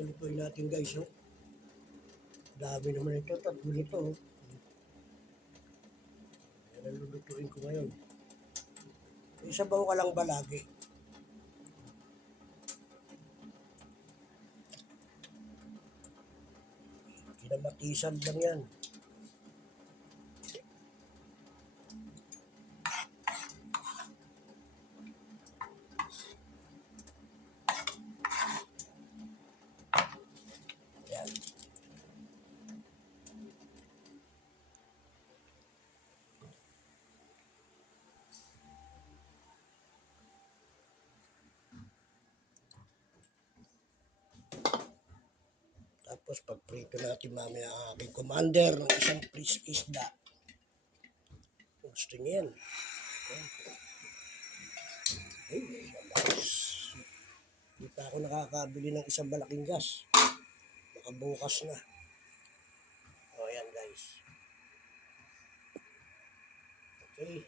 Lutuin natin guys, oh. Dami naman ito, tatlo nito. oh. Yan ang lulutuin ko ngayon. Isabaw ka lang ba lagi? Kinamatisan lang. Yan. Tapos pagprito natin mamaya ang aking commander ng isang fish isda. Gusto niya. Hindi pa ako nakakabili ng isang malaking gas. Baka bukas na. O, yan guys. Okay.